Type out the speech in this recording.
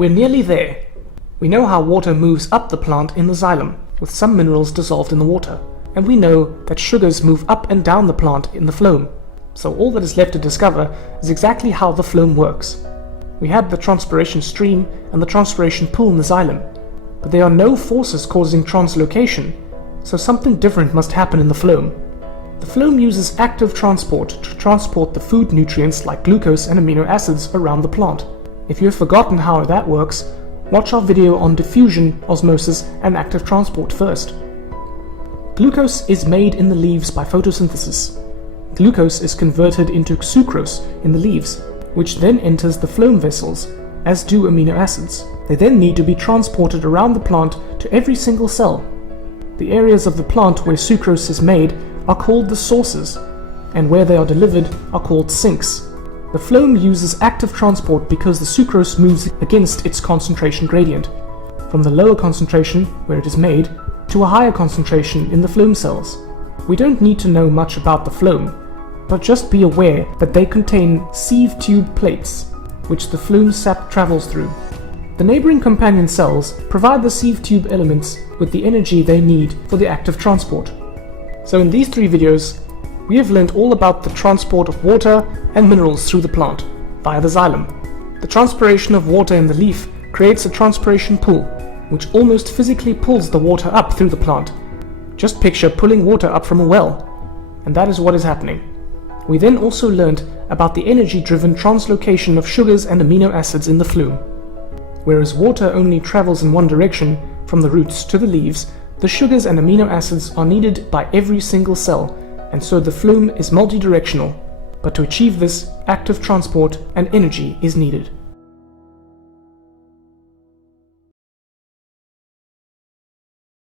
We're nearly there. We know how water moves up the plant in the xylem, with some minerals dissolved in the water, and we know that sugars move up and down the plant in the phloem. So all that is left to discover is exactly how the phloem works. We had the transpiration stream and the transpiration pool in the xylem, but there are no forces causing translocation, so something different must happen in the phloem. The phloem uses active transport to transport the food nutrients like glucose and amino acids around the plant. If you have forgotten how that works, watch our video on diffusion, osmosis and active transport first. Glucose is made in the leaves by photosynthesis. Glucose is converted into sucrose in the leaves, which then enters the phloem vessels, as do amino acids. They then need to be transported around the plant to every single cell. The areas of the plant where sucrose is made are called the sources, and where they are delivered are called sinks. The phloem uses active transport because the sucrose moves against its concentration gradient, from the lower concentration, where it is made, to a higher concentration in the phloem cells. We don't need to know much about the phloem, but just be aware that they contain sieve tube plates, which the phloem sap travels through. The neighboring companion cells provide the sieve tube elements with the energy they need for the active transport. So in these 3 videos, we have learned all about the transport of water and minerals through the plant via the xylem. The transpiration of water in the leaf creates a transpiration pool, which almost physically pulls the water up through the plant. Just picture pulling water up from a well, and that is what is happening. We then also learned about the energy-driven translocation of sugars and amino acids in the phloem. Whereas water only travels in one direction, from the roots to the leaves, the sugars and amino acids are needed by every single cell, and so the phloem is multidirectional. But to achieve this, active transport and energy is needed.